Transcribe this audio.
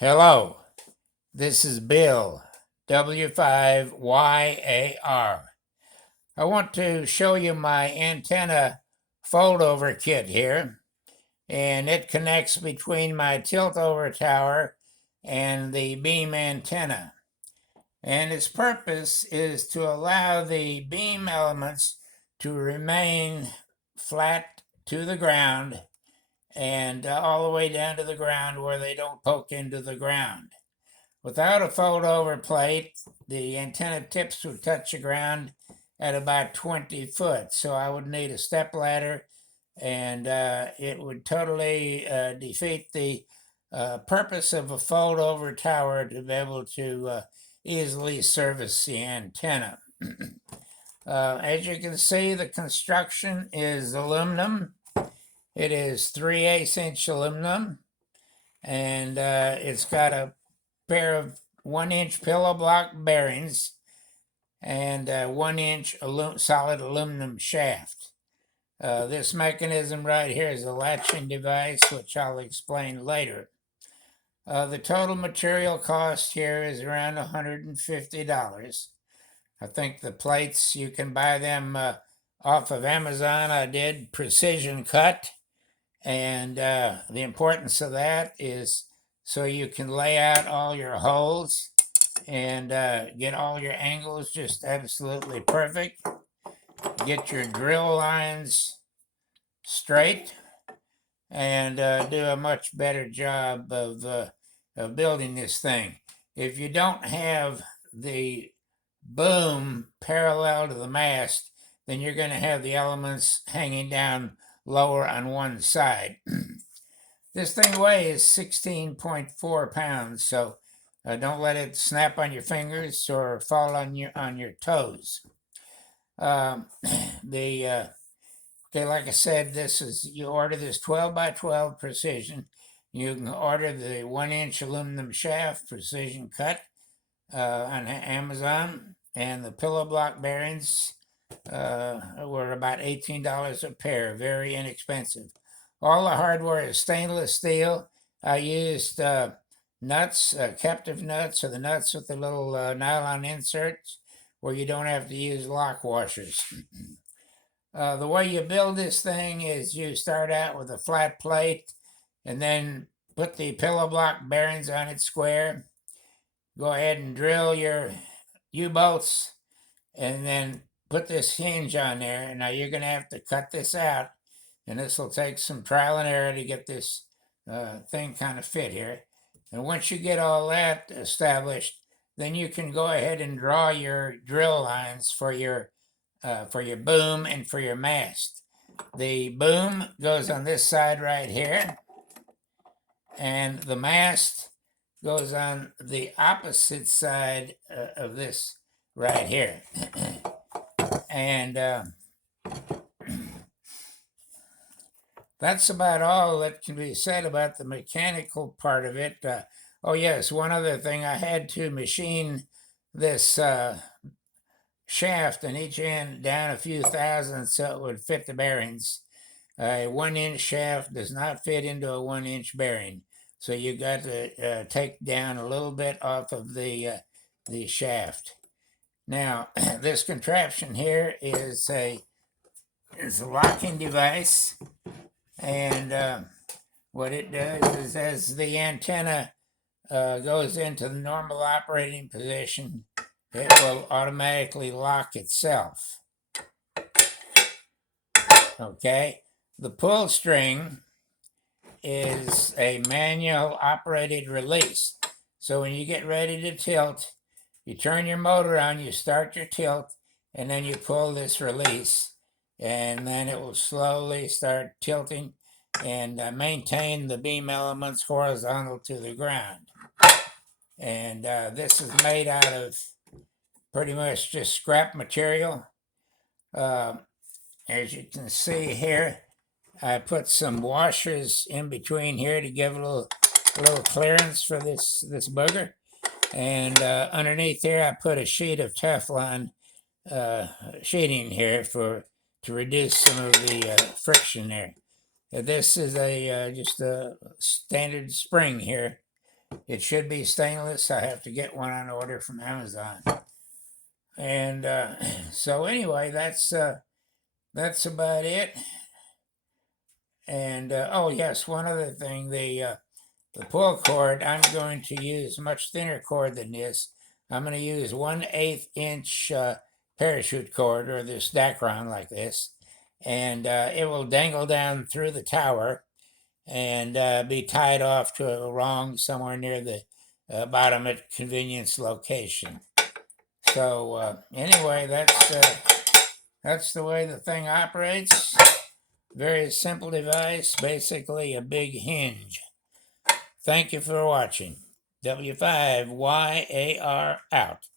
Hello, this is Bill, W5YAR. I want to show you my antenna fold-over kit here, and it connects between my tilt-over tower and the beam antenna. And its purpose is to allow the beam elements to remain flat to the ground and all the way down to the ground where they don't poke into the ground. Without a fold-over plate, the antenna tips would touch the ground at about 20 foot. So I would need a step ladder, and it would totally defeat the purpose of a fold-over tower to be able to easily service the antenna. As you can see, the construction is aluminum. It is 3/8" aluminum, and it's got a pair of 1-inch pillow block bearings and a 1-inch solid aluminum shaft. This mechanism right here is a latching device, which I'll explain later. The total material cost here is around $150. I think the plates, you can buy them off of Amazon. I did precision cut, and the importance of that is so you can lay out all your holes and get all your angles just absolutely perfect. Get your drill lines straight and do a much better job of building this thing. If you don't have the boom parallel to the mast, then you're going to have the elements hanging down lower on one side. This thing weighs 16.4 pounds, so don't let it snap on your fingers or fall on your toes. Okay, like I said, you order this 12x12 precision. You can order the 1-inch aluminum shaft precision cut on Amazon, and the pillow block bearings were about $18 a pair, very inexpensive. All the hardware is stainless steel. I used nuts, captive nuts, or the nuts with the little nylon inserts where you don't have to use lock washers. The way you build this thing is you start out with a flat plate and then put the pillow block bearings on it square. Go ahead and drill your U-bolts and then put this hinge on there. Now you're going to have to cut this out, and this will take some trial and error to get this thing kind of fit here. And once you get all that established, then you can go ahead and draw your drill lines for your boom and for your mast. The boom goes on this side right here, and the mast goes on the opposite side of this right here. And that's about all that can be said about the mechanical part of it. Oh yes, one other thing, I had to machine this shaft on each end down a few thousandths so it would fit the bearings. A 1-inch shaft does not fit into a 1-inch bearing, so you got to take down a little bit off of the shaft. Now, this contraption here is a locking device, and what it does is as the antenna goes into the normal operating position, it will automatically lock itself. Okay, the pull string is a manual operated release. So when you get ready to tilt, you turn your motor on, you start your tilt, and then you pull this release, and then it will slowly start tilting and maintain the beam elements horizontal to the ground. And this is made out of pretty much just scrap material. As you can see here, I put some washers in between here to give a little clearance for this booger. And underneath here, I put a sheet of Teflon sheeting here to reduce some of the friction there. This is just a standard spring here, It should be stainless. I have to get one on order from Amazon. And so anyway, that's about it. And oh yes, one other thing, the pull cord, I'm going to use much thinner cord than this. I'm going to use 1/8 inch parachute cord, or this Dacron like this, and it will dangle down through the tower and be tied off to a rung somewhere near the bottom at convenience location. So anyway, that's the way the thing operates. Very simple device, basically a big hinge. Thank you for watching. W5YAR out.